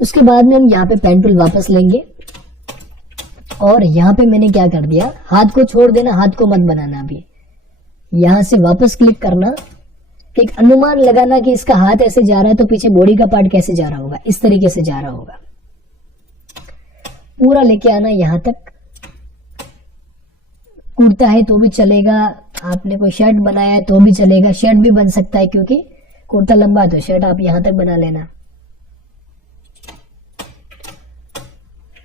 उसके बाद में हम यहाँ पे पेन टूल वापस लेंगे और यहाँ पे मैंने क्या कर दिया, हाथ को छोड़ देना, हाथ को मत बनाना। अभी यहाँ से वापस क्लिक करना, एक अनुमान लगाना कि इसका हाथ ऐसे जा रहा है तो पीछे बॉडी का पार्ट कैसे जा रहा होगा, इस तरीके से जा रहा होगा। पूरा लेके आना यहाँ तक। कुर्ता है तो भी चलेगा, आपने कोई शर्ट बनाया है तो भी चलेगा, शर्ट भी बन सकता है क्योंकि कुर्ता लंबा है तो शर्ट आप यहां तक बना लेना।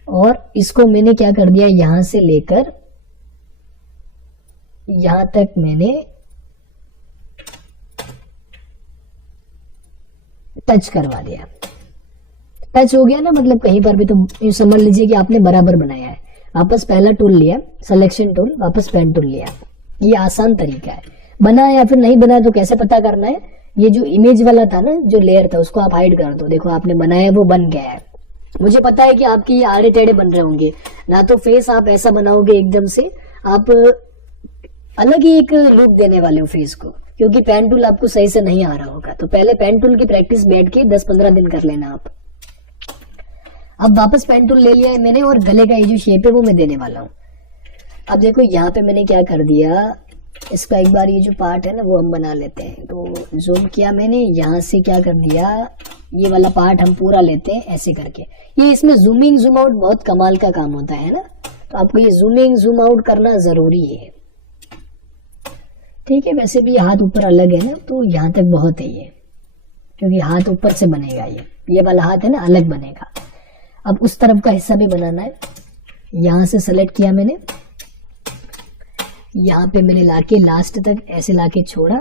और इसको मैंने क्या कर दिया, यहां से लेकर यहां तक मैंने टच करवा दिया। टच हो गया ना, मतलब कहीं पर भी, तो समझ लीजिए कि आपने बराबर बनाया है। वापस पहला टूल लिया, सिलेक्शन टूल, वापस पेन टूल लिया। ये आसान तरीका है। बना या फिर नहीं बना तो कैसे पता करना है, ये जो इमेज वाला था ना, जो लेयर था, उसको आप हाइड कर दो। देखो आपने बनाया, वो बन गया है। मुझे पता है कि आपकी ये आड़े टेढ़े बन रहे होंगे ना, तो फेस आप ऐसा बनाओगे एकदम से, आप अलग ही एक लुक देने वाले हो फेस को, क्योंकि पेन टूल आपको सही से नहीं आ रहा होगा। तो पहले पेन टूल की प्रैक्टिस बैठ के 10-15 दिन कर लेना आप। अब वापस पेन टूल ले लिया है मैंने और गले का ये जो शेप है वो मैं देने वाला हूँ। अब देखो यहाँ पे मैंने क्या कर दिया, इसका एक बार ये जो पार्ट है ना वो हम बना लेते हैं। तो जूम किया मैंने, यहाँ से क्या कर दिया, ये वाला पार्ट हम पूरा लेते हैं ऐसे करके। ये इसमें जूमिंग जूम आउट बहुत कमाल का काम होता है ना, तो आपको ये जूमिंग जूम आउट करना जरूरी है। ठीक है, वैसे भी हाथ ऊपर अलग है ना, तो यहाँ तक बहुत है ये, क्योंकि हाथ ऊपर से बनेगा। ये वाला हाथ है ना अलग बनेगा। अब उस तरफ का हिस्सा भी बनाना है। यहां से सेलेक्ट किया मैंने, यहाँ पे मैंने लाके लास्ट तक ऐसे लाके छोड़ा,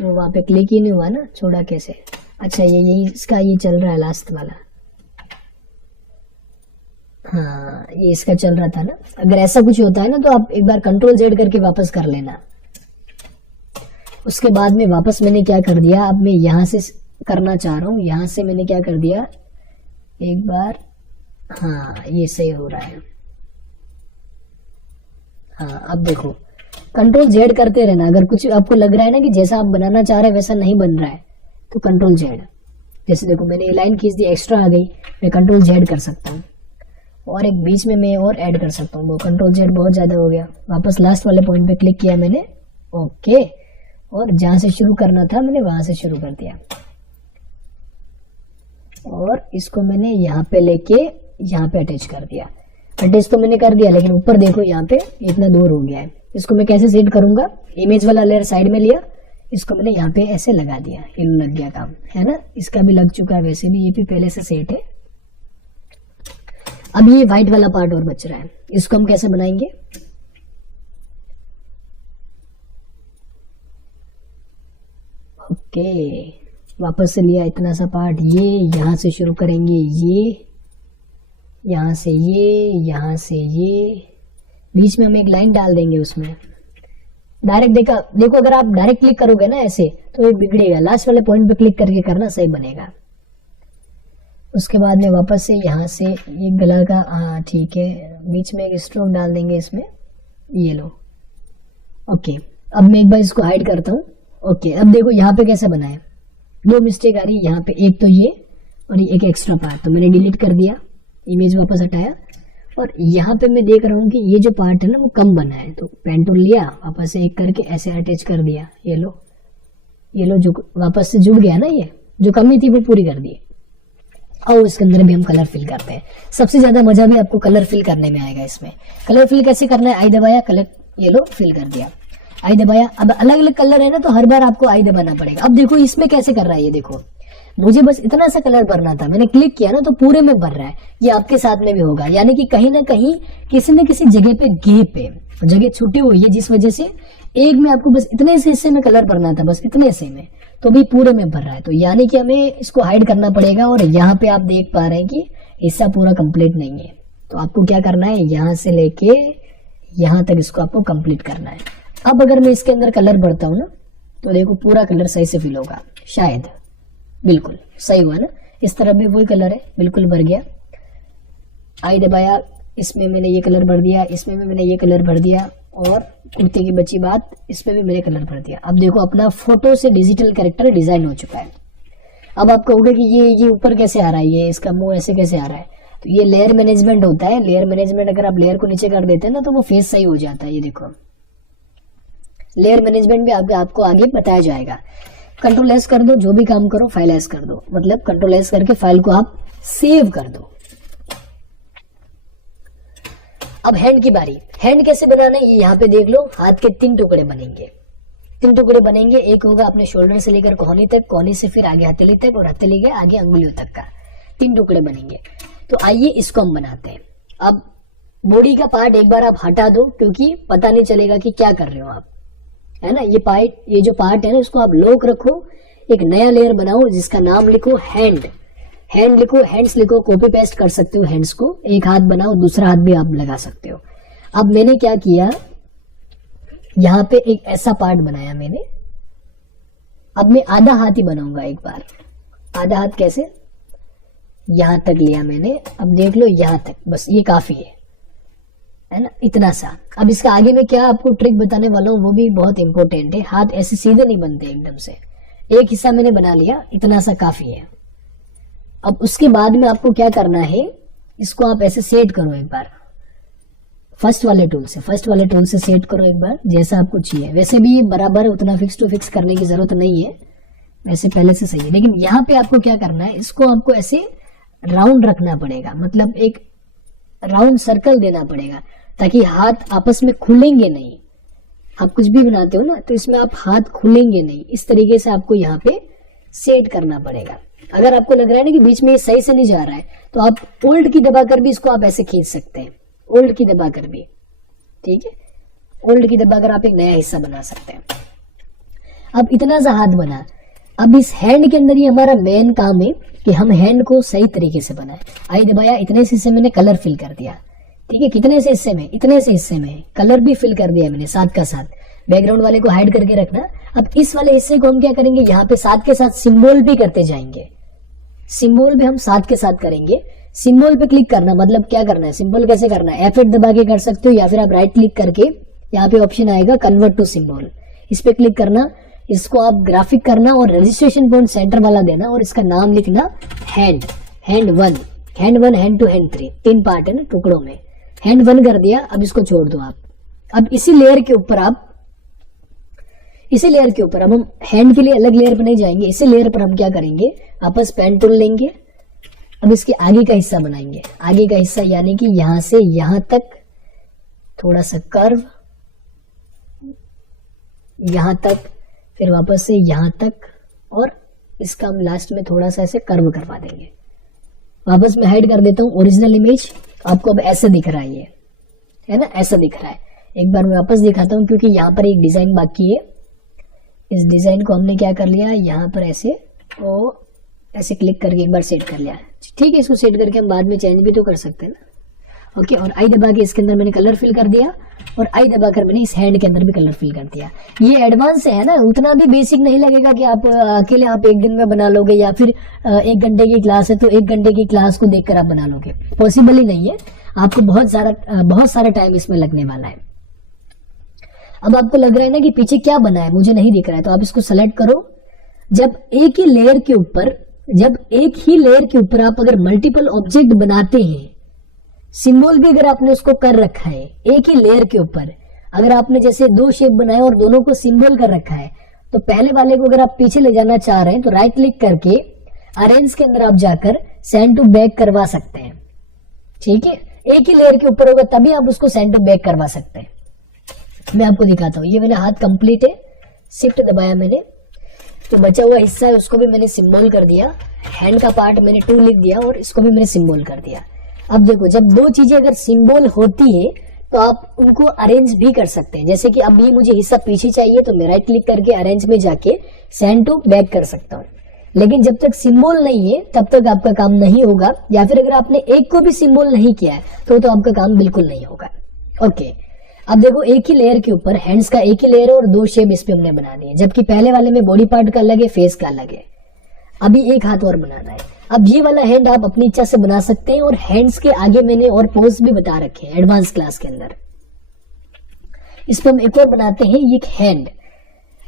वो वहां पे क्लिक ही नहीं हुआ ना, छोड़ा कैसे। अच्छा ये यही इसका ये चल रहा है लास्ट वाला, हाँ ये इसका चल रहा था ना। अगर ऐसा कुछ होता है ना तो आप एक बार कंट्रोल जेड करके वापस कर लेना। उसके बाद में वापस मैंने क्या कर दिया, अब मैं यहां से करना चाह रहा हूँ। यहां से मैंने क्या कर दिया, एक बार, हाँ ये सही हो रहा है। हाँ अब देखो कंट्रोल जेड करते रहना। अगर कुछ आपको लग रहा है ना कि जैसा आप बनाना चाह रहे हैं वैसा नहीं बन रहा है, तो कंट्रोल जेड। जैसे देखो मैंने ये लाइन खींच दी, एक्स्ट्रा आ गई, मैं कंट्रोल जेड कर सकता हूँ। और एक बीच में मैं और ऐड कर सकता हूँ, वो कंट्रोल जेड बहुत ज्यादा हो गया। वापस लास्ट वाले पॉइंट पे क्लिक किया मैंने, ओके, और जहां से शुरू करना था मैंने वहां से शुरू कर दिया। और इसको मैंने यहाँ पे लेके यहाँ पे अटैच कर दिया। अटैच तो मैंने कर दिया, लेकिन ऊपर देखो यहाँ पे इतना दूर हो गया है। इसको मैं कैसे सेट करूंगा, इमेज वाला लेयर साइड में लिया, इसको मैंने यहाँ पे ऐसे लगा दिया, ये लग गया काम, है ना। इसका भी लग चुका है, वैसे भी ये भी पहले से सेट है। अब ये व्हाइट वाला पार्ट और बच रहा है, इसको हम कैसे बनाएंगे। ओके, वापस से लिया इतना सा पार्ट, ये यहां से शुरू करेंगे, ये यहां से ये, यहां से ये, बीच में हम एक लाइन डाल देंगे उसमें। डायरेक्ट देखो अगर आप डायरेक्ट क्लिक करोगे ना ऐसे तो ये बिगड़ेगा। लास्ट वाले पॉइंट पे क्लिक करके करना, सही बनेगा। उसके बाद में वापस से यहाँ से ये गला का, हाँ ठीक है, बीच में एक स्ट्रोक डाल देंगे इसमें, ये लो। ओके, अब मैं एक बार इसको हाइड करता हूँ। ओके, अब देखो यहाँ पे कैसे बनाए, दो मिस्टेक आ रही है यहाँ पे, एक तो ये और ये एक एक्स्ट्रा पार्ट, तो मैंने डिलीट कर दिया, इमेज वापस हटाया। और यहाँ पे मैं देख रहा हूँ कि ये जो पार्ट है ना वो कम बना है, तो पेन टूल लिया, वापस से एक करके ऐसे अटैच कर दिया, ये लो जो वापस से जुड़ गया ना, ये जो कमी थी वो पूरी कर दी। और इसके अंदर भी हम कलर फिल करते हैं। सबसे ज्यादा मजा भी आपको कलर फिल करने में आएगा। इसमें कलर फिल कैसे करना है, आई दबाया, कलर ये लो फिल कर दिया, आई दबाया। अब अलग अलग कलर है ना, तो हर बार आपको आई दबाना पड़ेगा। अब देखो इसमें कैसे कर रहा है, ये देखो मुझे बस इतना सा कलर भरना था, मैंने क्लिक किया ना तो पूरे में भर रहा है। ये आपके साथ में भी होगा, यानी कि कहीं ना कहीं किसी न किसी जगह पे गैप है, जगह छूटी हुई है, जिस वजह से एक में आपको बस इतने से हिस्से में कलर भरना था, बस इतने से में, तो भी पूरे में भर रहा है। तो यानी कि हमें इसको हाइड करना पड़ेगा। और यहाँ पे आप देख पा रहे हैं कि हिस्सा पूरा कंप्लीट नहीं है, तो आपको क्या करना है, यहाँ से लेके यहाँ तक इसको आपको कंप्लीट करना है। अब अगर मैं इसके अंदर कलर भरता हूँ ना, तो देखो पूरा कलर सही से फिल होगा, शायद बिल्कुल सही हुआ ना। इस तरफ भी वही कलर है, बिल्कुल भर गया। आई दबाया, इसमें मैंने ये कलर भर दिया, इसमें भी मैंने ये कलर भर दिया, और कुर्ते की बची बात, इसमें भी मैंने कलर भर दिया। अब देखो अपना फोटो से डिजिटल कैरेक्टर डिजाइन हो चुका है। अब आप कहोगे कि ये ऊपर कैसे आ रहा है, ये इसका मुंह ऐसे कैसे आ रहा है, तो ये लेयर मैनेजमेंट होता है। लेयर मैनेजमेंट अगर आप लेयर को नीचे कर देते हैं ना तो वो फेस सही हो जाता है। ये देखो लेयर मैनेजमेंट भी आपको आगे बताया जाएगा। कंट्रोल एस कर दो, जो भी काम करो फाइल एस कर दो, मतलब कंट्रोल एस करके फाइल को आप सेव कर दो। अब हैंड की बारी। हैंड कैसे बनाना है ये यहाँ पे देख लो। हाथ के 3 टुकड़े बनेंगे, 3 टुकड़े बनेंगे। एक होगा अपने शोल्डर से लेकर कोहनी तक, कोहनी से फिर आगे हथेली तक, और हथेली के आगे अंगुलियों तक का 3 टुकड़े बनेंगे। तो आइए इसको हम बनाते हैं। अब बॉडी का पार्ट एक बार आप हटा दो, क्योंकि पता नहीं चलेगा कि क्या कर रहे हो आप, है ना। ये जो पार्ट है ना इसको आप लॉक रखो, एक नया लेयर बनाओ जिसका नाम लिखो हैंड। हैंड लिखो, हैंड्स लिखो, कॉपी पेस्ट कर सकते हो हैंड्स को। एक हाथ बनाओ, दूसरा हाथ भी आप लगा सकते हो। अब मैंने क्या किया, यहाँ पे एक ऐसा पार्ट बनाया मैंने। अब मैं आधा हाथ ही बनाऊंगा एक बार। आधा हाथ कैसे, यहां तक लिया मैंने। अब देख लो यहां तक, बस ये काफी है ना, इतना सा। अब इसका आगे में क्या आपको ट्रिक बताने वाला हूँ वो भी बहुत इंपॉर्टेंट है। हाथ ऐसे सीधे नहीं बनते एकदम से। एक हिस्सा मैंने बना लिया, इतना सा काफी है। अब उसके बाद में आपको क्या करना है, इसको आप ऐसे सेट करो एक बार फर्स्ट वाले टूल से सेट करो एक बार जैसा आपको चाहिए। वैसे भी बराबर उतना फिक्स टू फिक्स करने की जरूरत नहीं है, वैसे पहले से सही है। लेकिन यहाँ पे आपको क्या करना है, इसको आपको ऐसे राउंड रखना पड़ेगा, मतलब एक राउंड सर्कल देना पड़ेगा ताकि हाथ आपस में खुलेंगे नहीं। आप कुछ भी बनाते हो ना तो इसमें आप हाथ खुलेंगे नहीं, इस तरीके से आपको यहाँ पे सेट करना पड़ेगा। अगर आपको लग रहा है ना कि बीच में ये सही से नहीं जा रहा है तो आप ओल्ड की दबाकर भी इसको आप ऐसे खींच सकते हैं, ओल्ड की दबाकर भी, ठीक है। ओल्ड की दबाकर आप एक नया हिस्सा बना सकते हैं। अब इतना सा हाथ बना। अब इस हैंड के अंदर ही हमारा मेन काम है कि हम हैंड को सही तरीके से बनाए। आई दबाया, इतने से हिस्से मैंने कलर फिल कर दिया, ठीक है। कितने से हिस्से में, इतने से हिस्से में कलर भी फिल कर दिया मैंने साथ का साथ। बैकग्राउंड वाले को हाइड करके रखना। अब इस वाले हिस्से को हम क्या करेंगे, यहाँ पे साथ के साथ सिंबल भी करते जाएंगे। सिंबल भी हम साथ के साथ करेंगे। सिंबल पे क्लिक करना, मतलब क्या करना है, सिंबल कैसे करना है, F8 दबा के कर सकते हो या फिर आप राइट क्लिक करके यहाँ पे ऑप्शन आएगा कन्वर्ट टू सिंबल, इस पे क्लिक करना। इसको आप ग्राफिक करना और रजिस्ट्रेशन पॉइंट सेंटर वाला देना और इसका नाम लिखना हैंड 1, हैंड 2, हैंड 3, 3 पार्ट है ना टुकड़ों में। हैंड 1 कर दिया। अब इसको छोड़ दो आप। अब इसी लेयर के ऊपर अब हम हैंड के लिए अलग लेयर पर नहीं जाएंगे। इसी लेयर पर हम क्या करेंगे, वापस पेन टूल लेंगे। अब इसके आगे का हिस्सा बनाएंगे। आगे का हिस्सा यानी कि यहां से यहां तक थोड़ा सा कर्व, यहां तक, फिर वापस से यहां तक, और इसका हम लास्ट में थोड़ा सा ऐसे कर्व करवा देंगे। वापस मैं हाइड कर देता हूं ओरिजिनल इमेज। आपको अब ऐसे दिख रहा है ना, ऐसा दिख रहा है। एक बार मैं वापस दिखाता हूं क्योंकि यहाँ पर एक डिजाइन बाकी है। इस डिजाइन को हमने क्या कर लिया, यहाँ पर ऐसे और ऐसे क्लिक करके एक बार सेट कर लिया, ठीक है। इसको सेट करके हम बाद में चेंज भी तो कर सकते हैं ना, ओके। और आई दबा के इसके अंदर मैंने कलर फिल कर दिया और आई दबाकर मैंने इस हैंड के अंदर भी कलर फिल कर दिया। ये एडवांस है ना, उतना भी बेसिक नहीं लगेगा कि आप अकेले आप एक दिन में बना लोगे या फिर 1 घंटे की क्लास है तो 1 घंटे की क्लास को देखकर आप बना लोगे, पॉसिबल ही नहीं है। आपको बहुत सारा टाइम इसमें लगने वाला है। अब आपको लग रहा है ना कि पीछे क्या बना है, मुझे नहीं दिख रहा है, तो आप इसको सेलेक्ट करो। जब एक ही लेयर के ऊपर आप अगर मल्टीपल ऑब्जेक्ट बनाते हैं, सिंबल भी अगर आपने उसको कर रखा है एक ही लेयर के ऊपर, अगर आपने जैसे 2 शेप बनाए और दोनों को सिंबल कर रखा है, तो पहले वाले को अगर आप पीछे ले जाना चाह रहे हैं तो राइट क्लिक करके अरेंज के अंदर आप जाकर सेंड टू बैक करवा सकते हैं, ठीक है। एक ही लेयर के ऊपर होगा तभी आप उसको सेंड टू बैक करवा सकते हैं। मैं आपको दिखाता हूँ। ये मेरा हाथ कंप्लीट है, शिफ्ट दबाया मैंने, तो बचा हुआ हिस्सा है उसको भी मैंने सिंबल कर दिया। हैंड का पार्ट मैंने 2 लिख दिया और इसको भी मैंने सिंबल कर दिया। अब देखो, जब 2 चीजें अगर सिंबल होती है तो आप उनको अरेंज भी कर सकते हैं। जैसे कि अब ये मुझे हिस्सा पीछे चाहिए तो मैं राइट क्लिक करके अरेंज में जाके सेंड टू बैक कर सकता हूँ। लेकिन जब तक सिंबल नहीं है तब तक आपका काम नहीं होगा, या फिर अगर आपने एक को भी सिंबल नहीं किया है तो आपका काम बिल्कुल नहीं होगा, ओके। अब देखो, एक ही लेयर के ऊपर हैंड्स का एक ही लेयर है और 2 शेप इस पे हमने बना दिए, जबकि पहले वाले में बॉडी पार्ट का अलग है, फेस का अलग है। अभी एक हाथ और बनाना है। अब ये वाला हैंड आप अपनी इच्छा से बना सकते हैं और हैंड्स के आगे मैंने और पोज भी बता रखे हैं एडवांस क्लास के अंदर। इस पर हम एक और बनाते हैं, ये हैंड।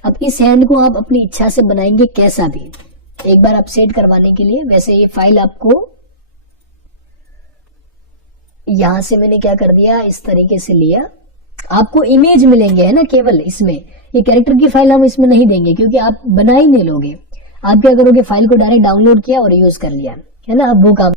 अब इस हैंड को आप अपनी इच्छा से बनाएंगे कैसा भी, एक बार आप सेट करवाने के लिए, वैसे ये फाइल आपको यहां से मैंने क्या कर दिया, इस तरीके से लिया, आपको इमेज मिलेंगे है ना केवल इसमें, ये कैरेक्टर की फाइल हम इसमें नहीं देंगे क्योंकि आप बना ही नहीं लोगे। आप क्या करोगे, फाइल को डायरेक्ट डाउनलोड किया और यूज कर लिया, है ना, अब वो काम